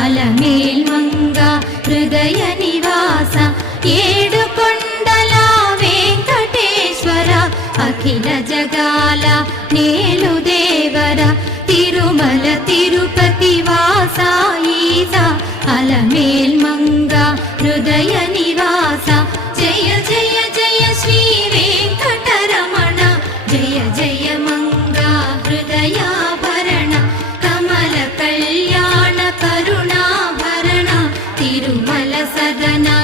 అలమేల్మంగ హృదయ నివాస ఏడుకొండల వెంకటేశ్వర అఖిల జగాల నేలు దేవర తిరుమల తిరుపతి వాస ఈస అలమేల్మంగ హృదయ నివాస జయ జయ జయ శ్రీ వెంకటరమణ జయ జయ మంగ హృదయాభరణ కమల కళ్యాణ కరుణాభరణ తిరుమల సదనా